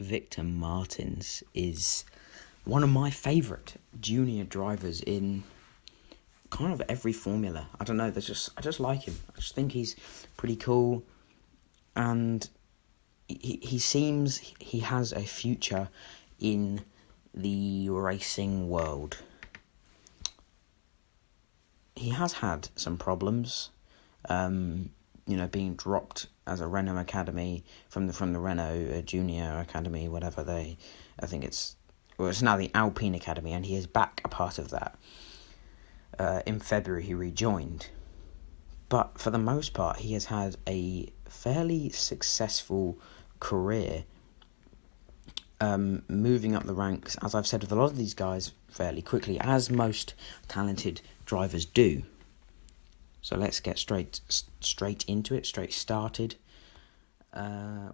Victor Martins is one of my favourite junior drivers in kind of every formula. I don't know, I just like him. I just think he's pretty cool, and he seems he has a future in the racing world. He has had some problems, being dropped as a Renault Academy from the Renault Junior Academy, whatever it's now the Alpine Academy, and he is back a part of that. In February he rejoined, but for the most part he has had a fairly successful career, moving up the ranks, as I've said, with a lot of these guys fairly quickly, as most talented drivers do. So let's get straight into it, straight started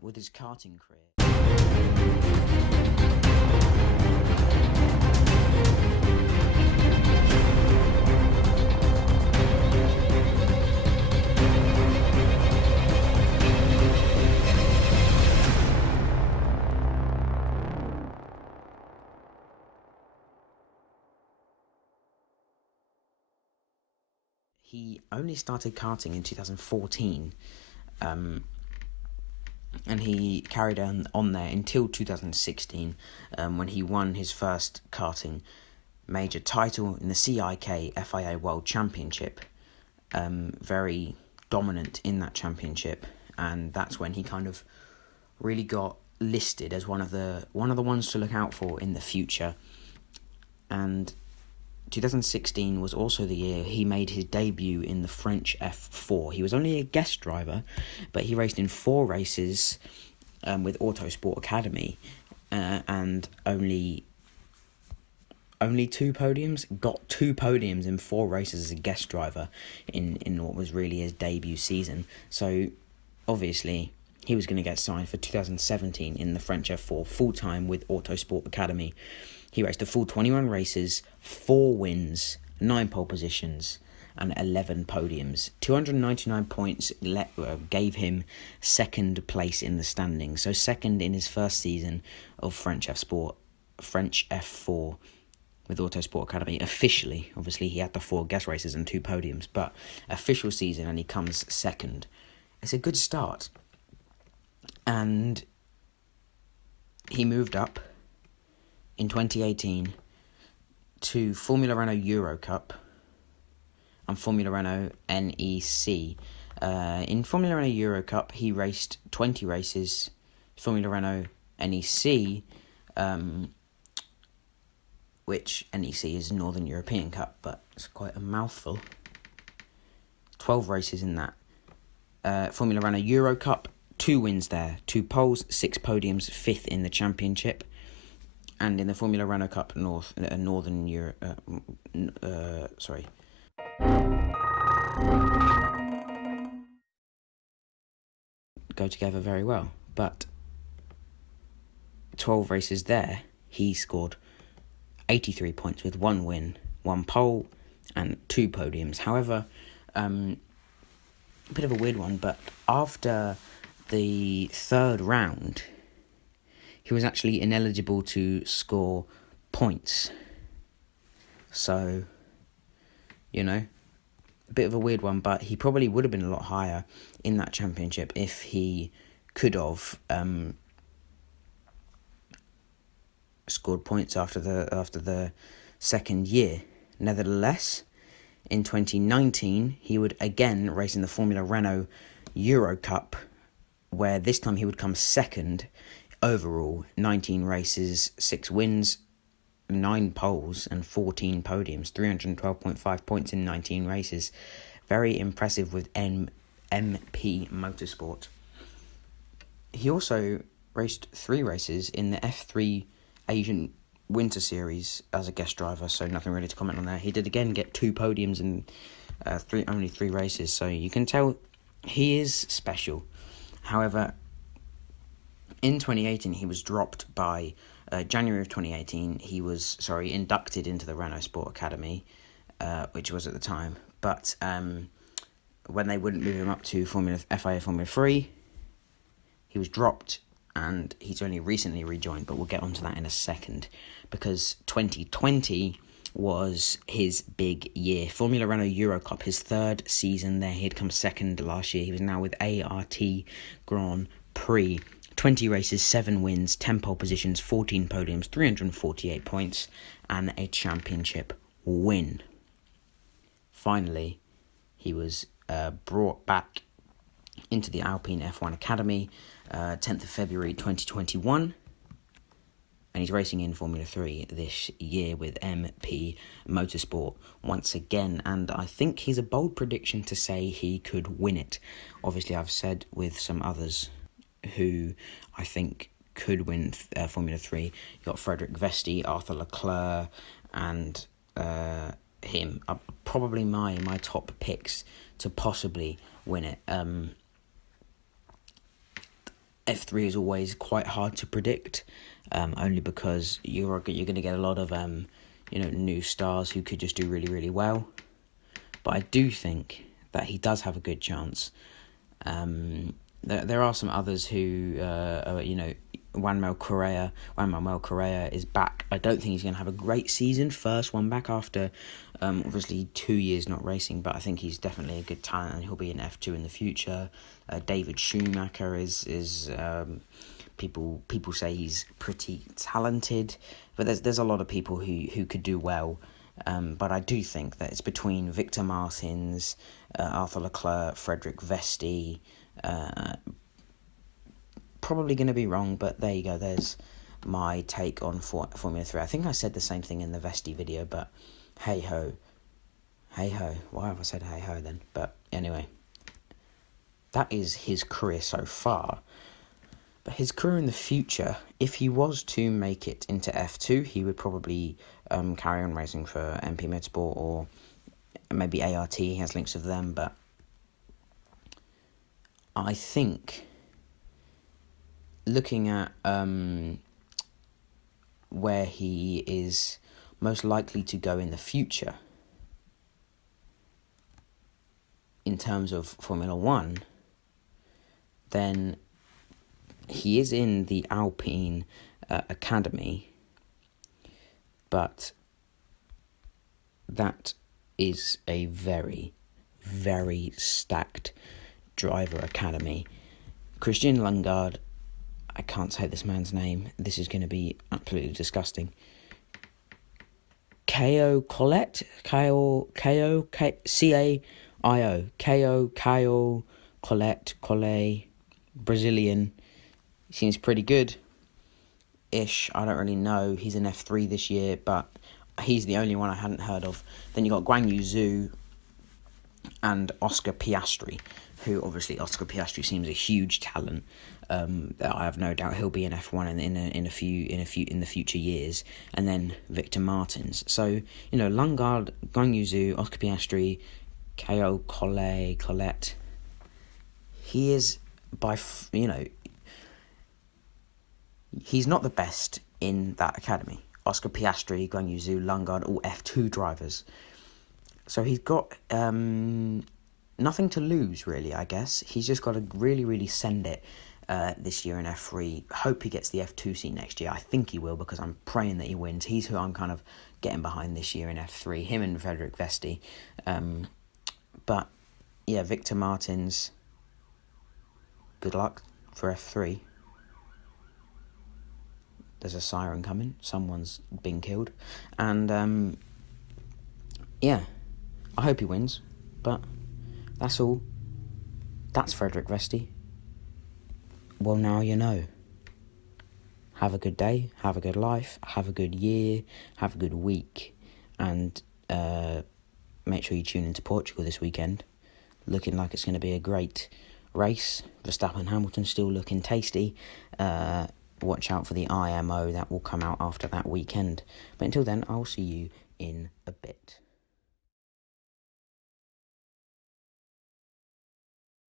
with his karting career. He only started karting in 2014, and he carried on there until 2016, when he won his first karting major title in the CIK FIA World Championship. Very dominant in that championship, and that's when he kind of really got listed as one of the ones to look out for in the future. And 2016 was also the year he made his debut in the French F4. He was only a guest driver, but he raced in 4 races with Autosport Academy, and only 2 podiums. Got 2 podiums in 4 races as a guest driver in what was really his debut season. So obviously he was going to get signed for 2017 in the French F4 full-time with Autosport Academy. He raced a full 21 races, 4 wins, 9 pole positions, and 11 podiums. 299 points gave him second place in the standings. So second in his first season of French F4 with Autosport Academy. Officially, obviously, he had the 4 guest races and 2 podiums, but official season, and he comes second. It's a good start. And he moved up in 2018 to Formula Renault Euro Cup and Formula Renault NEC. In Formula Renault Euro Cup, he raced 20 races. Formula Renault NEC, which NEC is Northern European Cup, but it's quite a mouthful. 12 races in that. Formula Renault Euro Cup, 2 wins there, 2 poles, 6 podiums, 5th in the championship. And in the Formula Renault Cup Northern Europe, go together very well. But 12 races there, he scored 83 points with 1 win, 1 pole, and 2 podiums. However, a bit of a weird one, but after the 3rd round, he was actually ineligible to score points. So, a bit of a weird one, but he probably would have been a lot higher in that championship if he could have scored points after the second year. Nevertheless, in 2019, he would again race in the Formula Renault Euro Cup, where this time he would come second overall. 19 races, 6 wins, 9 poles, and 14 podiums. 312.5 points in 19 races. Very impressive with MP Motorsport. He also raced 3 races in the F3 Asian Winter Series as a guest driver, so nothing really to comment on there. He did again get 2 podiums in only 3 races, so you can tell he is special. However, in 2018, he was dropped by January of 2018. He was inducted into the Renault Sport Academy, which was at the time. But when they wouldn't move him up to FIA Formula 3, he was dropped and he's only recently rejoined, but we'll get onto that in a second, because 2020 was his big year. Formula Renault Euro Cup, his third season there. He had come second last year. He was now with ART Grand Prix. 20 races, 7 wins, 10 pole positions, 14 podiums, 348 points, and a championship win. Finally, he was brought back into the Alpine F1 Academy, 10th of February 2021, and he's racing in Formula 3 this year with MP Motorsport once again, and I think he's a bold prediction to say he could win it. Obviously, I've said with some others who I think could win Formula 3. You've got Frederick Vesti, Arthur Leclerc, and him are probably my top picks to possibly win it. F3 is always quite hard to predict, only because you're going to get a lot of new stars who could just do really, really well. But I do think that he does have a good chance. There are some others who Juan Manuel Correa is back. I don't think he's going to have a great season. First one back after obviously 2 years not racing, but I think he's definitely a good talent and he'll be in F2 in the future. David Schumacher is people say he's pretty talented, but there's a lot of people who could do well. But I do think that it's between Victor Martins, Arthur Leclerc, Frederick Vesti. Probably going to be wrong, but there you go. There's my take on Formula 3. I think I said the same thing in the Vesti video, but hey ho. Why have I said hey ho then? But anyway, that is his career so far. But his career in the future, if he was to make it into F2, he would probably carry on racing for MP Motorsport or maybe ART. He has links with them, but I think looking at where he is most likely to go in the future in terms of Formula 1, then he is in the Alpine Academy, but that is a very, very stacked driver academy. Christian Lundgaard, I can't say this man's name. This is going to be absolutely disgusting. Caio Collet, Brazilian. He seems pretty good-ish. I don't really know. He's in F3 this year, but he's the only one I hadn't heard of. Then you got Guan Yu Zhou and Oscar Piastri, who obviously Oscar Piastri seems a huge talent. I have no doubt he'll be in F1 in the future years, and then Victor Martins. So Lundgaard, Guan Yu Zhou, Oscar Piastri, Caio Collet. He is he's not the best in that academy. Oscar Piastri, Guan Yu Zhou, Lundgaard, all F2 drivers. So he's got nothing to lose, really, I guess. He's just got to really, really send it this year in F3. Hope he gets the F2 seat next year. I think he will, because I'm praying that he wins. He's who I'm kind of getting behind this year in F3. Him and Frederick Vesti. But, yeah, Victor Martins, good luck for F3. There's a siren coming. Someone's been killed. And, yeah, I hope he wins. But that's all. That's Frederick Vesti. Well, now you know. Have a good day. Have a good life. Have a good year. Have a good week. And make sure you tune into Portugal this weekend. Looking like it's going to be a great race. Verstappen and Hamilton still looking tasty. Watch out for the IMO that will come out after that weekend. But until then, I'll see you in a bit.